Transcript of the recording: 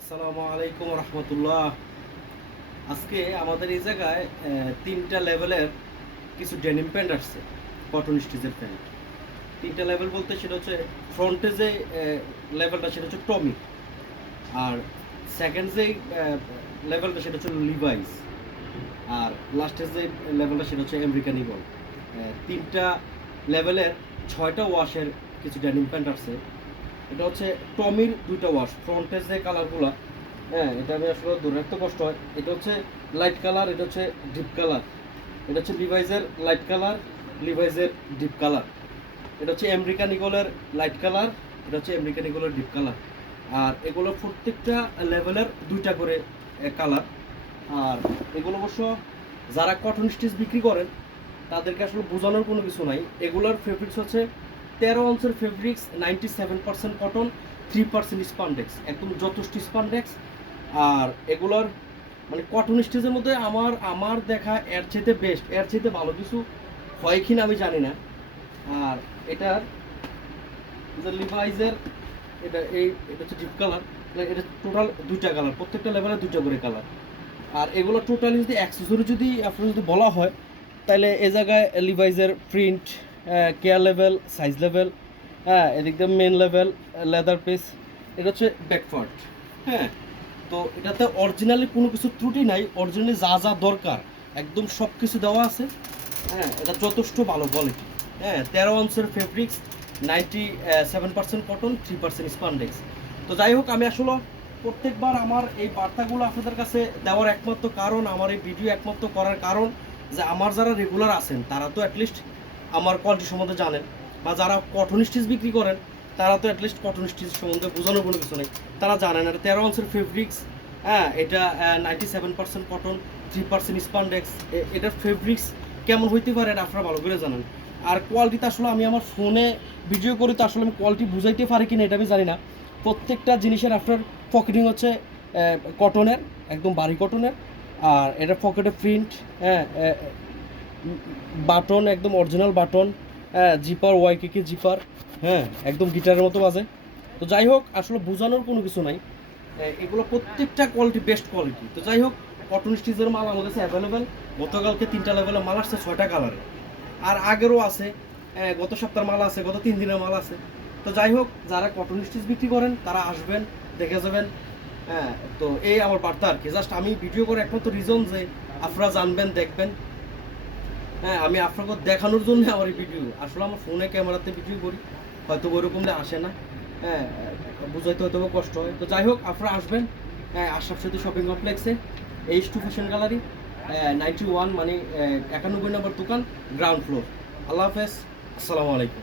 আসসালামু আলাইকুম রহমতুল্লাহ। আজকে আমাদের এই জায়গায় তিনটা লেভেলের কিছু ডেনিম প্যান্ট আসছে, কটন স্টিচের প্যান্ট। তিনটা লেভেল বলতে সেটা হচ্ছে ফ্রন্টে যে লেভেলটা সেটা হচ্ছে টমি, আর সেকেন্ড যে লেভেলটা সেটা হচ্ছে লিভাইস, আর লাস্টের যে লেভেলটা সেটা হচ্ছে আমেরিকান ইগল। তিনটা লেভেলের 6টা ওয়াশের কিছু ডেনিম প্যান্ট আসছে। এটা হচ্ছে টমির 2টা ওয়াশ, ফ্রন্টের যে কালারগুলো, হ্যাঁ এটা আমি আসলে ধরে রাখতে কষ্ট হয়। এটা হচ্ছে লাইট কালার, এটা হচ্ছে ডিপ কালার। এটা হচ্ছে লিভাইজের লাইট কালার, লিভাইজের ডিপ কালার। এটা হচ্ছে আমেরিকান ইগলের লাইট কালার, এটা হচ্ছে আমেরিকান ইগলের ডিপ কালার। আর এগুলোর প্রত্যেকটা লেভেলের 2টা করে কালার। আর এগুলো অবশ্য যারা কটন স্টিচ বিক্রি করেন তাদেরকে আসলে বোঝানোর কোনো কিছু নাই। এগুলোর ফেব্রিক্স হচ্ছে 13 অংশের ফেব্রিক্স, 97% কটন, 3% স্পান্ডেক্স, একদম যথেষ্ট স্পান্ডেক্স। আর এগুলোর মানে কটন স্টিচের মধ্যে আমার দেখা এর চাইতে বেস্ট, এর চাইতে ভালো কিছু হয় কিনা আমি জানি না। আর এটার যে লিভাইজের এটা হচ্ছে ডিপ কালার। এটা টোটাল 2টা কালার, প্রত্যেকটা লেভেলে 2টা করে কালার। আর এগুলো টোটালি যদি অ্যাক্সেসরি যদি আপনার যদি বলা হয় তাহলে এ জায়গায় লিভাইজের print, care level, size level, হ্যাঁ এদিক দিয়ে মেন লেভেল, লেদার পিস, এটা হচ্ছে ব্যাকপার্ট। হ্যাঁ, তো এটাতে অরিজিনালি কোনো কিছু ত্রুটি নাই, অরিজিনালি যা যা দরকার একদম সব কিছু দেওয়া আছে। হ্যাঁ, এটা যথেষ্ট ভালো কোয়ালিটি। হ্যাঁ, 13 অংশের ফেব্রিক্স, 97% কটন, 3% স্পান্ডেক্স। তো যাই হোক, আমি আসলে প্রত্যেকবার আমার এই বার্তাগুলো আপনাদের কাছে দেওয়ার একমাত্র কারণ, আমার এই ভিডিও একমাত্র করার কারণ যে আমার যারা রেগুলার আছেন তারা তো অ্যাটলিস্ট আমার কোয়ালিটি সম্বন্ধে জানেন, বা যারা কটন স্টিচ বিক্রি করেন তারা তো অ্যাটলিস্ট কটন স্টিচ সম্বন্ধে বোঝানোর কোনো কিছু নেই, তারা জানেন। এটা 13 অংশের ফেব্রিক্স, হ্যাঁ এটা 97% কটন, 3% স্পান্ডেক্স। এটার ফেব্রিক্স কেমন হইতে পারে এটা আপনারা ভালো করে জানেন। আর কোয়ালিটিতে আসলে আমি আমার ফোনে ভিডিও করি, তো আসলে আমি কোয়ালিটি বুঝাইতে পারি কিনা এটা আমি জানি না। প্রত্যেকটা জিনিসের আপনার পকেটিং হচ্ছে কটনের, একদম ভারী কটনের। আর এটা পকেটে প্রিন্ট, হ্যাঁ বাটন একদম অরিজিনাল বাটন, হ্যাঁ জিপার ওয়াইকেকে জিপার, হ্যাঁ একদম গিটারের মতো বাজে। তো যাই হোক, আসলে বোঝানোর কোনো কিছু নাই, এগুলো প্রত্যেকটা কোয়ালিটি বেস্ট কোয়ালিটি। তো যাই হোক, কটন স্টিচের মাল আমার কাছে অ্যাভেলেবেল। গতকালকে 3টা লেভেলের মাল আসছে, 6টা কালারে। আর আগেরও আছে, গত সপ্তাহের মাল আছে, গত 3 দিনের মাল আছে। তো যাই হোক, যারা কটন স্টিচ বিক্রি করেন তারা আসবেন, দেখে যাবেন। হ্যাঁ, তো এই আমার বার্তা আর কি। জাস্ট আমি ভিডিও করে একমাত্র রিজন যে আপনারা জানবেন, দেখবেন। হ্যাঁ, আমি আপনাকে দেখানোর জন্য আমার এই ভিডিও। আসলে আমার ফোনে ক্যামেরাতে ভিডিও করি, হয়তো ওইরকম আসে না। হ্যাঁ, বুঝাইতে হয়তো কষ্ট হয়। তো যাই হোক, আপনারা আসবেন। হ্যাঁ, আশরাফ সিটি শপিং কমপ্লেক্সে, H2 ফ্যাশন গ্যালারি, 91 মানে 91 নম্বর দোকান, গ্রাউন্ড ফ্লোর। আল্লাহ হাফেজ, আসসালামু আলাইকুম।